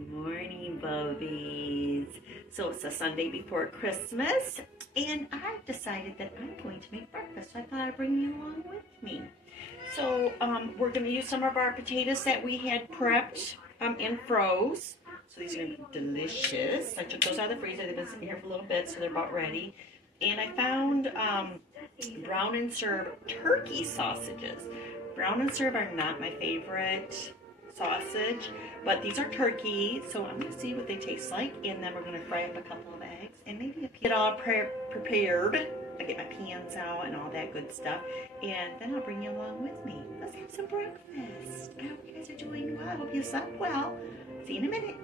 Good morning, Bubbies. So it's the Sunday before Christmas, and I've decided that I'm going to make breakfast. I thought I'd bring you along with me. So we're going to use some of our potatoes that we had prepped and froze. So these are going to be delicious. I took those out of the freezer. They've been sitting here for a little bit, so they're about ready. And I found brown and serve turkey sausages. Brown and serve are not my favorite sausage, but these are turkey, so I'm going to see what they taste like, and then we're going to fry up a couple of eggs and maybe get all prepared. I get my pans out and all that good stuff, and then I'll bring you along with me. Let's have some breakfast. I hope you guys are doing well. I hope you slept well. See you in a minute.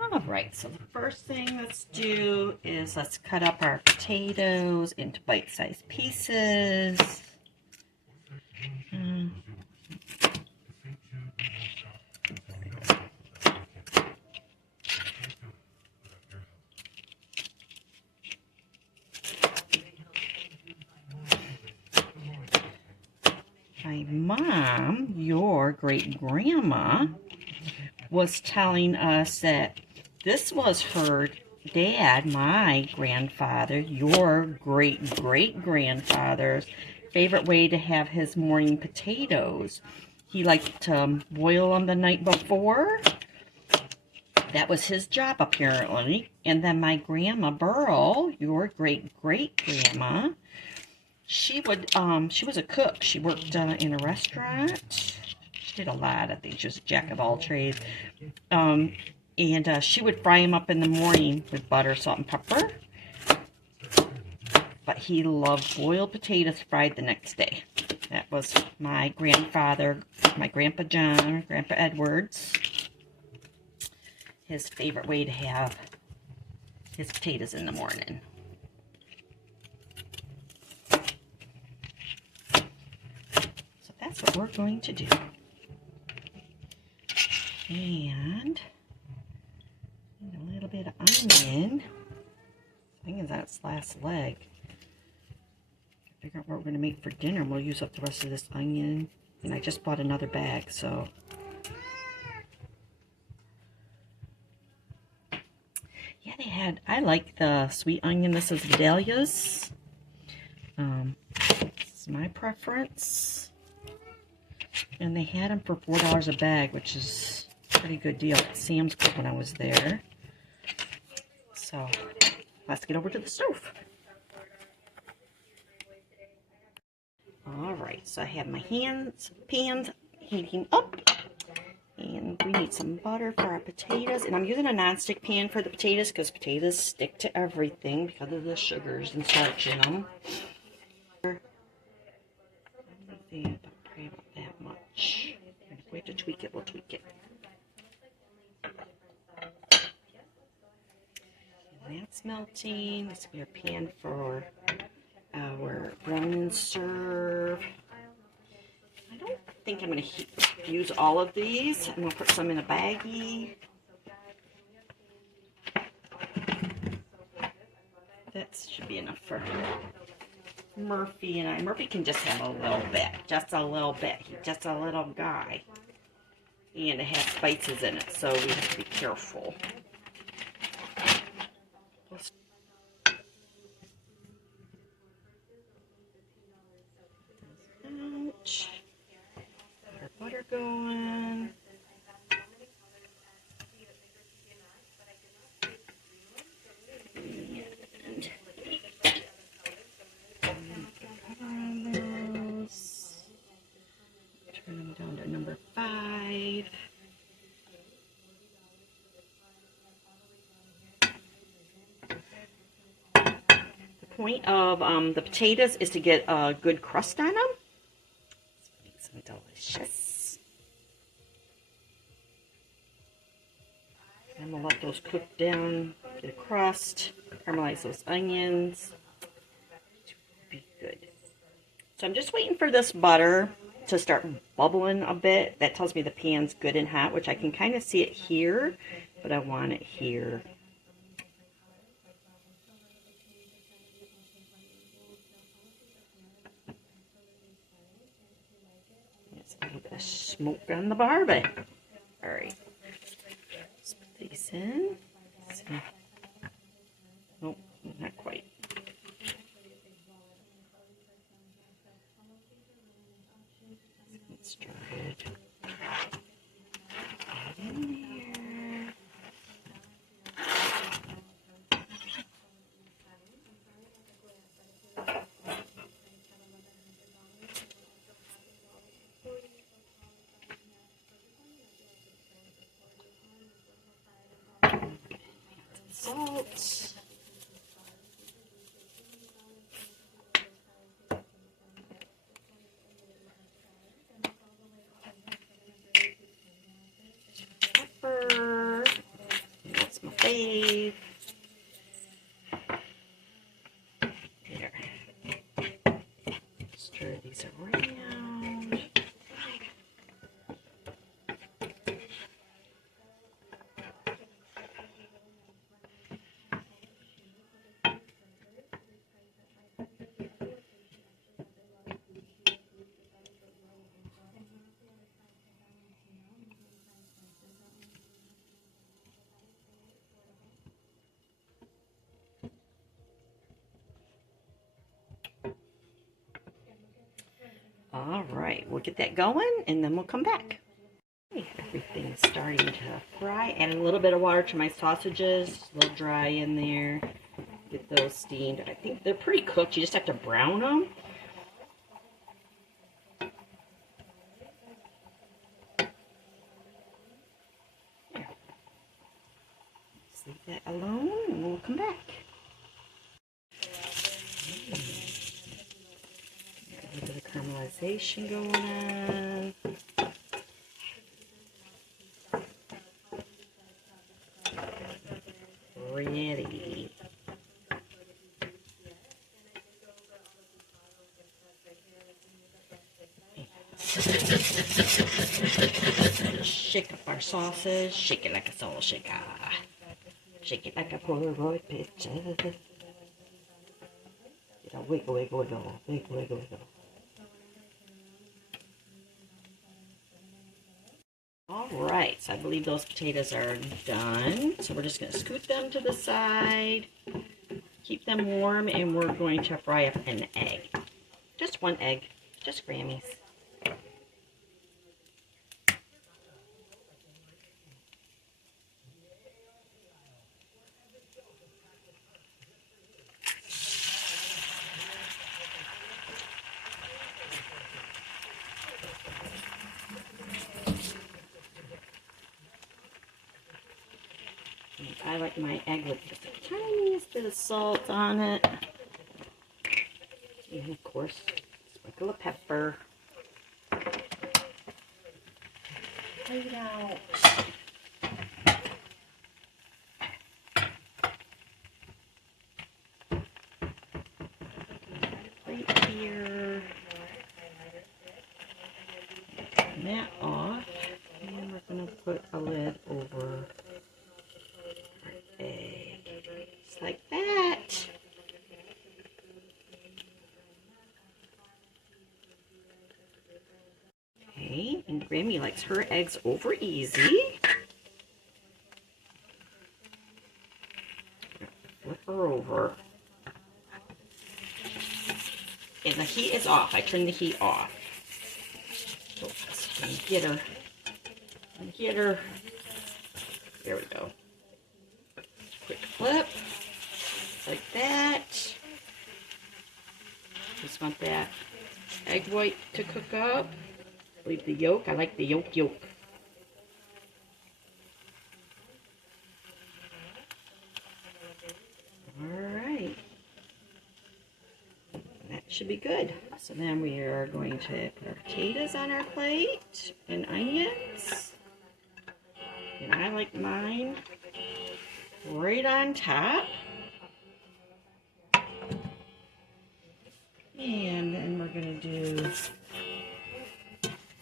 Alright, so the first thing let's do is let's cut up our potatoes into bite-sized pieces. My mom, your great-grandma, was telling us that this was her dad, my grandfather, your great-great-grandfather's favorite way to have his morning potatoes. He liked to boil them the night before. That was his job, apparently. And then my grandma Burl, your great-great-grandma, she was a cook. She worked in a restaurant. She did a lot of things. She was a jack of all trades. And she would fry them up in the morning with butter, salt, and pepper. But he loved boiled potatoes fried the next day. That was my grandfather, my Grandpa John, Grandpa Edwards. His favorite way to have his potatoes in the morning. So that's what we're going to do. And a little bit of onion. Onion's on its last leg. Figure out what we're going to make for dinner, and we'll use up the rest of this onion. And I just bought another bag, so. Yeah, they had, I like the sweet onion. This is Vidalia's. This is my preference. And they had them for $4 a bag, which is a pretty good deal at Sam's Club when I was there. So, let's get over to the stove. Alright, so I have my pans heating up. And we need some butter for our potatoes. And I'm using a non-stick pan for the potatoes because potatoes stick to everything because of the sugars and starch in them. Probably about that much. If we have to tweak it, we'll tweak it. And that's melting. This will be our pan for our brown and serve. I don't think I'm going to use all of these. I'm going to put some in a baggie. That should be enough for Murphy and I. Murphy can just have a little bit. Just a little bit. He's just a little guy. And it has spices in it, so we have to be careful. Ouch. Our butter going. Turn them down to number 5. The point of the potatoes is to get a good crust on them. Let's make some delicious. And we'll let those cook down, get a crust, caramelize those onions. Be good. So I'm just waiting for this butter to start bubbling a bit. That tells me the pan's good and hot, which I can kind of see it here, but I want it here. It's a little bit of smoke on the Barbie. All right. in. See. Nope, not quite. Get started. Add in there. Salt. Pepper. That's my fave. There. Stir these around. All right, we'll get that going and then we'll come back. Okay, everything's starting to fry. Add a little bit of water to my sausages, a little dry in there. Get those steamed. I think they're pretty cooked. You just have to brown them. There. Just leave that alone and we'll come back. A little bit of caramelization going on. Ready. Shake up our sausage. Shake it like a soul shaker. Shake it like a Polaroid picture. Get a wiggle, wiggle, wiggle. Wiggle, wiggle, wiggle. Alright, so I believe those potatoes are done. So we're just going to scoot them to the side. Keep them warm, and we're going to fry up an egg. Just one egg. Just Grammys. I like my egg with just the tiniest bit of salt on it. And of course, sprinkle of pepper. Right out. Right here. Turn that off. And we're going to put a lid over egg, just like that. Okay, and Grammy likes her eggs over easy. Flip her over. And the heat is off. I turned the heat off. Oops, get her. Get her. There we go. Quick flip, like that. Just want that egg white to cook up. Leave the yolk. I like the yolk. Alright. That should be good. So then we are going to put our potatoes on our plate and onions. And I like mine right on top. And then we're going to do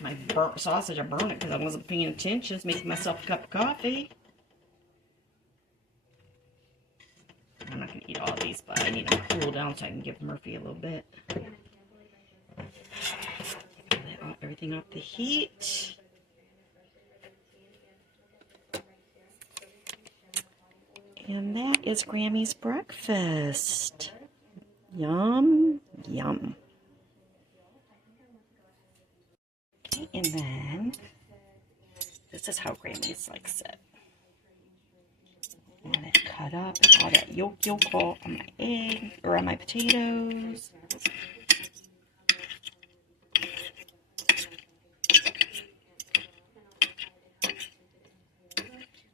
my burnt sausage. I burned it because I wasn't paying attention. Just making myself a cup of coffee. I'm not going to eat all of these, but I need them to cool down so I can give Murphy a little bit. Everything off the heat. And that is Grammy's breakfast. Yum, yum. Okay, and then this is how Grammy's likes it. I want it cut up and all that yolk on my egg or on my potatoes.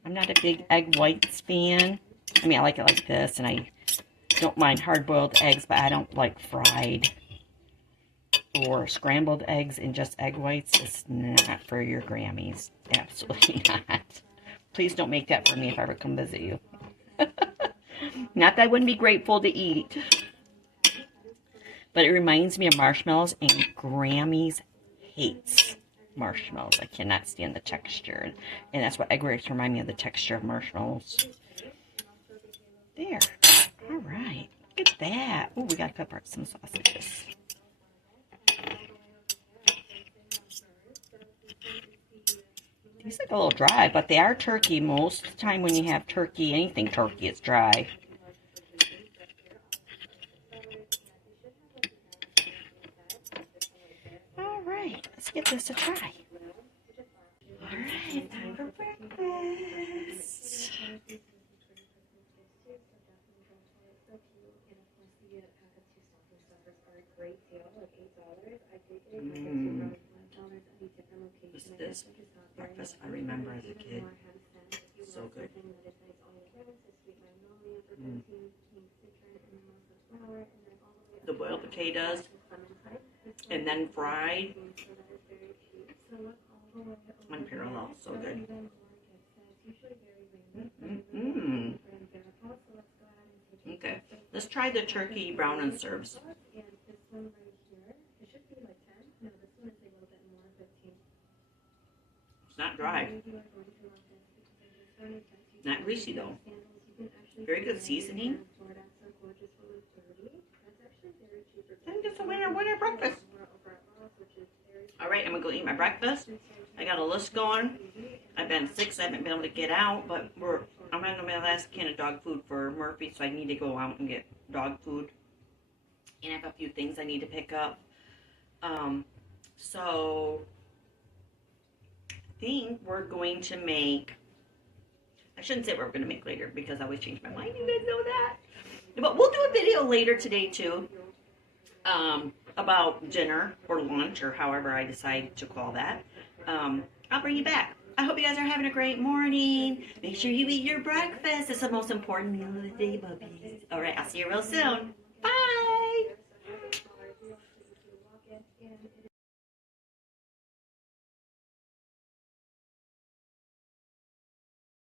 I'm not a big egg whites fan. I mean, I like it like this, and I don't mind hard-boiled eggs, but I don't like fried or scrambled eggs and just egg whites. It's not for your Grammys. Absolutely not. Please don't make that for me if I ever come visit you. Not that I wouldn't be grateful to eat. But it reminds me of marshmallows, and Grammys hates marshmallows. I cannot stand the texture. And that's what egg whites remind me of, the texture of marshmallows. There. All right. Look at that. Oh, we got to pepper up some sausages. These look a little dry, but they are turkey. Most of the time when you have turkey, anything turkey, it's dry. All right, let's give this a try. All right, time for breakfast. This breakfast I remember as a kid. So good. The boiled potatoes and then fried. Unparalleled. So good. Okay. Let's try the turkey brown and serves. It's not dry. Not greasy though. Very good seasoning. And it's a winner breakfast. Alright, I'm going to go eat my breakfast. I got a list going. I've been sick, so I haven't been able to get out, but I'm on my last can of dog food for Murphy, so I need to go out and get dog food. And I have a few things I need to pick up. So I think we're going to make, I shouldn't say what we're going to make later because I always change my mind, you guys know that. But we'll do a video later today too, about dinner or lunch or however I decide to call that. I'll bring you back. I hope you guys are having a great morning. Make sure you eat your breakfast. It's the most important meal of the day, bubbies. All right, I'll see you real soon.